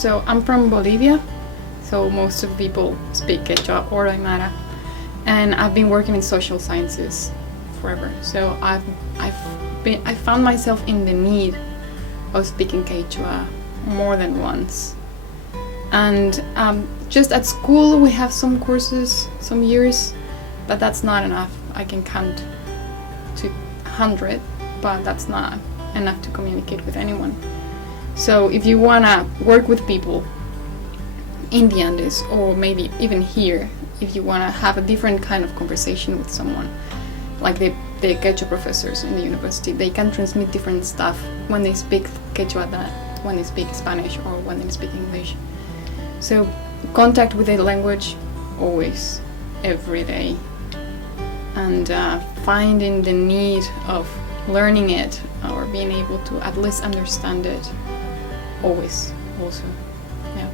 So I'm from Bolivia, so most of the people speak Quechua or Aymara, and I've been working in social sciences forever. So I found myself in the need of speaking Quechua more than once. And just at school we have some courses, some years, but that's not enough. I can count to 100, but that's not enough to communicate with anyone. So if you wanna work with people in the Andes, or maybe even here, if you wanna have a different kind of conversation with someone, like the Quechua professors in the university, they can transmit different stuff when they speak Quechua than when they speak Spanish or when they speak English. So contact with the language always, every day, and finding the need of learning it or being able to at least understand it always also. Yeah.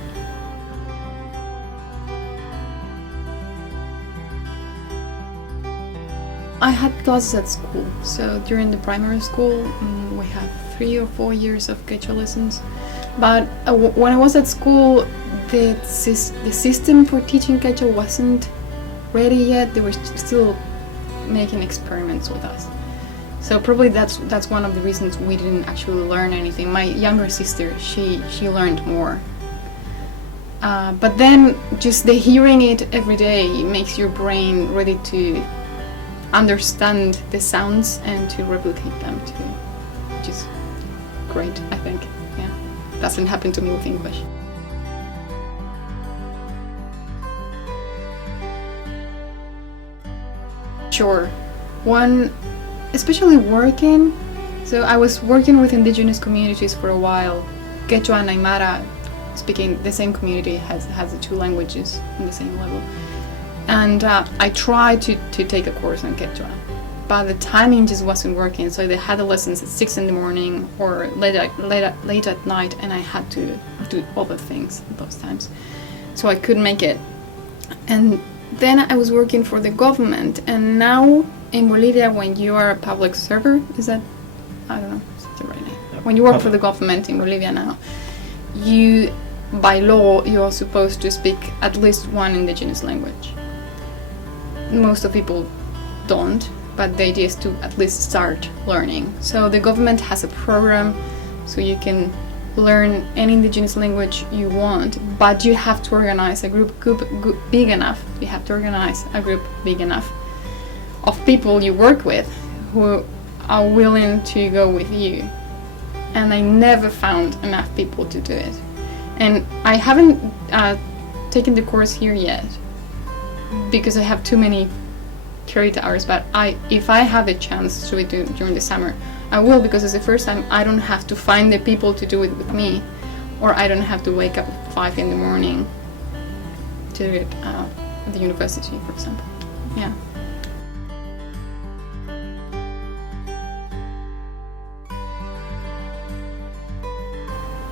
I had classes at school. So during the primary school we had 3 or 4 years of Quechua lessons, but when I was at school the system for teaching Quechua wasn't ready yet. They were still making experiments with us. So probably that's one of the reasons we didn't actually learn anything. My younger sister, she learned more. But then just the hearing it every day makes your brain ready to understand the sounds and to replicate them too, which is great, I think. Yeah, doesn't happen to me with English. Sure. One, especially working, so I was working with indigenous communities for a while. Quechua and Aymara, speaking the same community, has the two languages on the same level. And I tried to take a course on Quechua, but the timing just wasn't working. So they had the lessons at 6 in the morning or late at night, and I had to do other things at those times. So I couldn't make it. And then I was working for the government, and now in Bolivia, when you are a public server, is that, I don't know, is that the right name? When you work for the government in Bolivia now, you, by law, you are supposed to speak at least one indigenous language. Most of people don't, but the idea is to at least start learning. So the government has a program, so you can learn any indigenous language you want, but you have to organize a group big enough. You have to organize a group big enough of people you work with who are willing to go with you. And I never found enough people to do it. And I haven't taken the course here yet because I have too many credit hours, but if I have a chance to do it during the summer, I will, because it's the first time I don't have to find the people to do it with me, or I don't have to wake up at 5 in the morning to do it at the university, for example. Yeah.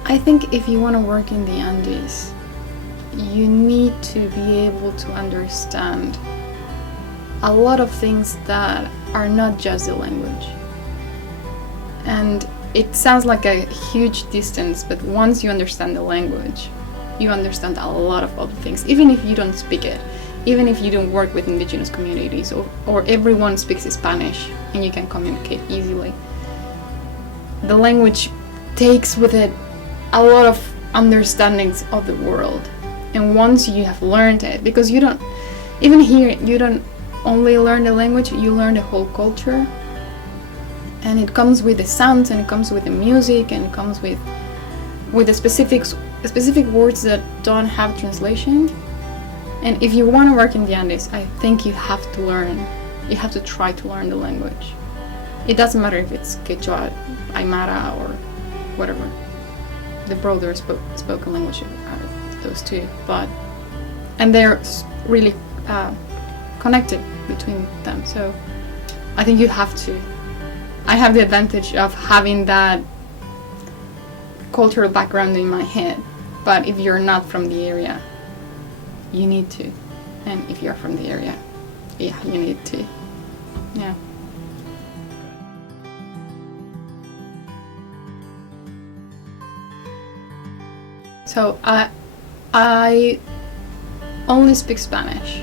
I think if you want to work in the Andes, you need to be able to understand a lot of things that are not just the language. And it sounds like a huge distance, but once you understand the language, you understand a lot of other things, even if you don't speak it, even if you don't work with indigenous communities, or everyone speaks Spanish and you can communicate easily. The language takes with it a lot of understandings of the world. And once you have learned it, because you don't, even here, you don't only learn the language, you learn the whole culture. And it comes with the sounds, and it comes with the music, and it comes with the specific words that don't have translation. And if you want to work in the Andes, I think you have to learn. You have to try to learn the language. It doesn't matter if it's Quechua, Aymara, or whatever. The broader spoken language are those two, and they're really connected between them. So I think you have to. I have the advantage of having that cultural background in my head, but if you're not from the area, you need to. And if you're from the area, yeah, you need to. Yeah. So I only speak Spanish,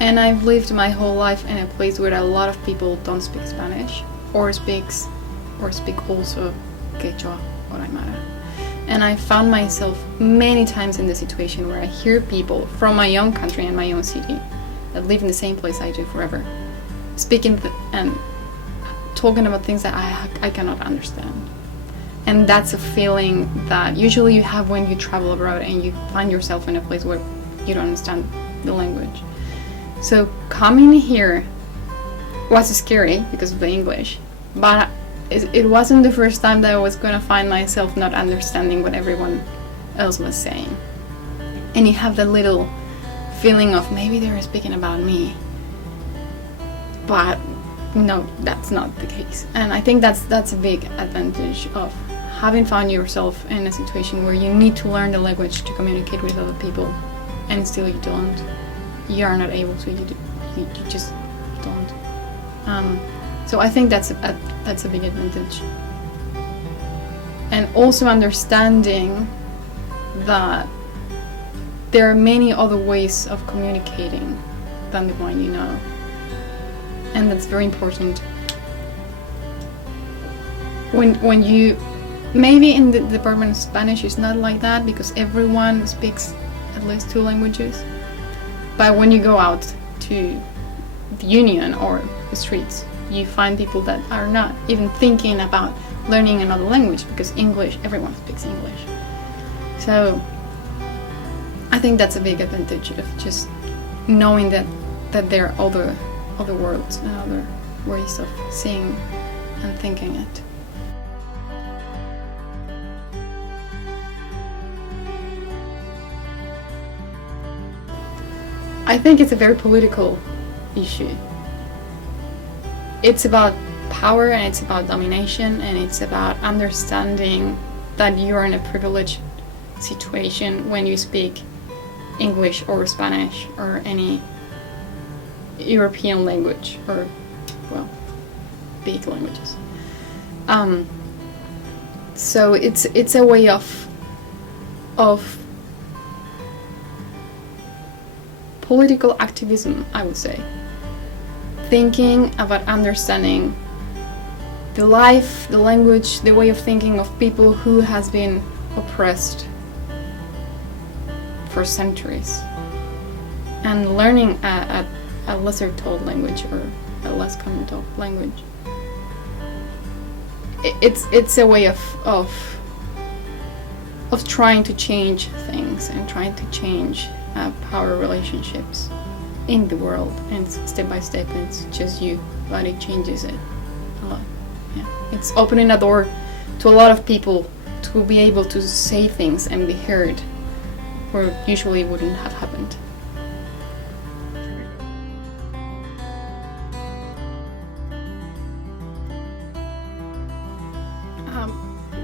and I've lived my whole life in a place where a lot of people don't speak Spanish or speak also Quechua or Aymara. And I found myself many times in the situation where I hear people from my own country and my own city that live in the same place I do forever, speaking and talking about things that I cannot understand. And that's a feeling that usually you have when you travel abroad and you find yourself in a place where you don't understand the language. So coming here was scary because of the English, but it wasn't the first time that I was going to find myself not understanding what everyone else was saying. And you have that little feeling of maybe they were speaking about me. But no, that's not the case. And I think that's a big advantage of having found yourself in a situation where you need to learn the language to communicate with other people, and still you don't. You are not able to. You just don't. So I think that's a big advantage. And also understanding that there are many other ways of communicating than the one you know. And that's very important. When you, maybe in the Department of Spanish it's not like that because everyone speaks at least 2 languages. But when you go out to the union or the streets, you find people that are not even thinking about learning another language because English, everyone speaks English. So I think that's a big advantage of just knowing that there are other worlds and other ways of seeing and thinking it. I think it's a very political issue. It's about power and it's about domination and it's about understanding that you're in a privileged situation when you speak English or Spanish or any European language or, well, big languages. So it's a way of political activism, I would say. Thinking about understanding the life, the language, the way of thinking of people who has been oppressed for centuries, and learning a lesser taught language or a less common taught language. It's a way of trying to change things and trying to change power relationships in the world, and step by step it's just you, but it changes it a lot. Yeah, it's opening a door to a lot of people to be able to say things and be heard where usually it wouldn't have happened.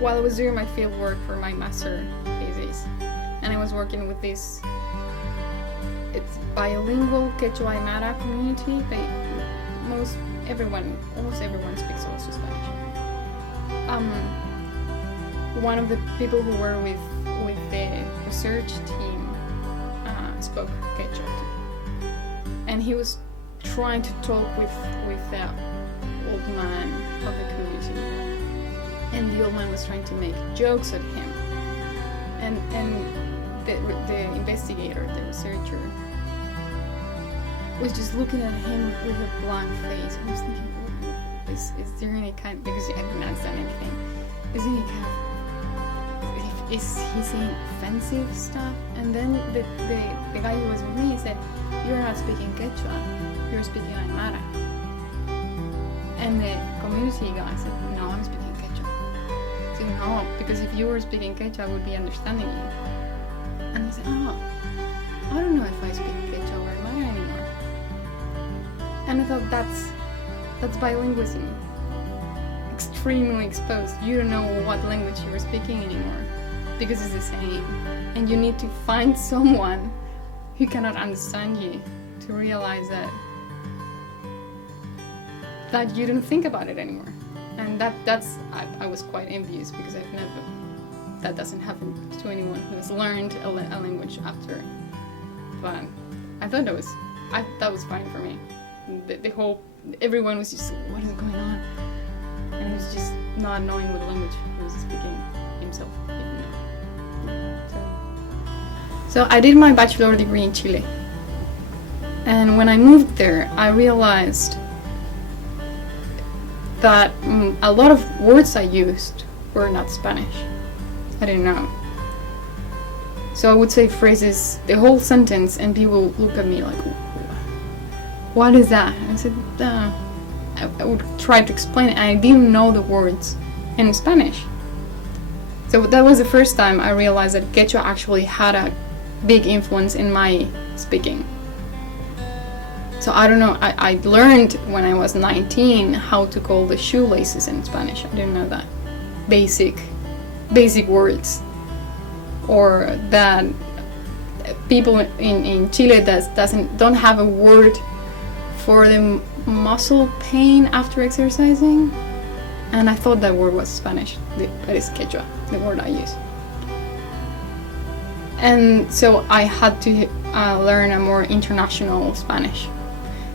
While I was doing my field work for my master thesis, and I was working with this, it's bilingual Quechua Aymara community. Almost everyone speaks also Spanish. One of the people who were with the research team spoke Quechua too, and he was trying to talk with the old man of the community, and the old man was trying to make jokes at him, and the investigator, the researcher, was just looking at him with a blank face. I was thinking, is there any kind, because I didn't understand anything, is there any kind of, is he saying offensive stuff? And then the guy who was with me said, "You're not speaking Quechua, you're speaking Aymara." And the community guy said, "No, I'm speaking Quechua." I said, "No, because if you were speaking Quechua, I would be understanding you." And I said, "Oh, I don't know if I speak Quechua or Aymara anymore." And I thought that's bilingualism. Extremely exposed. You don't know what language you were speaking anymore because it's the same. And you need to find someone who cannot understand you to realize that you don't think about it anymore. And I was quite envious because I've never that doesn't happen to anyone who has learned a language after. But I thought that was funny for me. The whole, everyone was just, what is going on? And he was just not knowing what language he was speaking himself. So I did my bachelor degree in Chile. And when I moved there, I realized that a lot of words I used were not Spanish. I didn't know. So I would say phrases, the whole sentence, and people look at me like, what is that? And I said, I would try to explain it, and I didn't know the words in Spanish. So that was the first time I realized that Quechua actually had a big influence in my speaking. So I don't know, I learned when I was 19 how to call the shoelaces in Spanish. I didn't know that. Basic words. Or that people in Chile don't have a word for the muscle pain after exercising. And I thought that word was Spanish, but it's Quechua, the word I use. And so I had to learn a more international Spanish.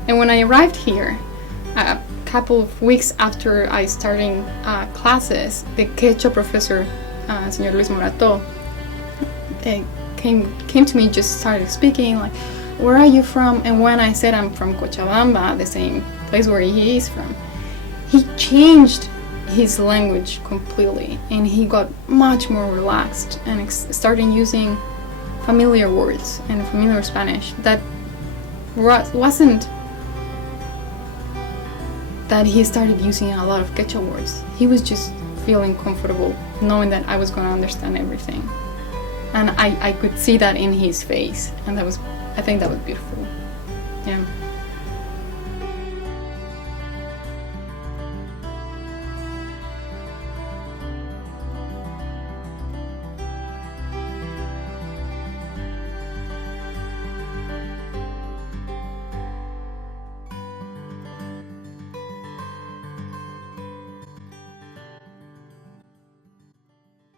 And when I arrived here, a couple of weeks after I started classes, the Quechua professor, Señor Luis Morato, came to me, just started speaking, like, where are you from? And when I said I'm from Cochabamba, the same place where he is from, he changed his language completely, and he got much more relaxed and started using familiar words and familiar Spanish that wasn't that he started using a lot of Quechua words. He was just feeling comfortable knowing that I was going to understand everything. And I could see that in his face, and I think that was beautiful. Yeah.